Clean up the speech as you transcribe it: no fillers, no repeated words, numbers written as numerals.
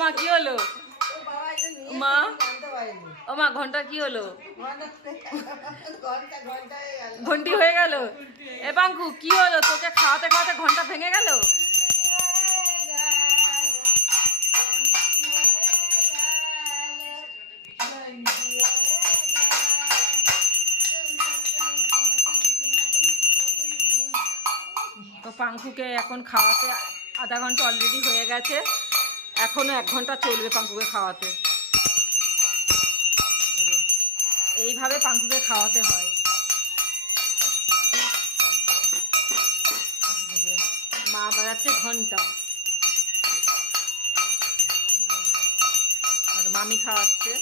মা কি হলো মা? ও মা ঘন্টা কি হলো? ঘন্টি হয়ে গেল। এ পাঙ্কু কি হলো? তোকে খাওয়াতে খাওয়াতে ঘন্টা ভেঙে গেল? তো পাঙ্কুকে এখন খাওয়াতে আধা ঘন্টা অলরেডি হয়ে গেছে, এখনো 1 ঘন্টা চলবে পাঙ্কুকে খাওয়াতে। এইভাবে পাঙ্কুকে খাওয়াতে হয়। মা বাজাচ্ছে ঘন্টা আর মামি খাওয়াচ্ছে।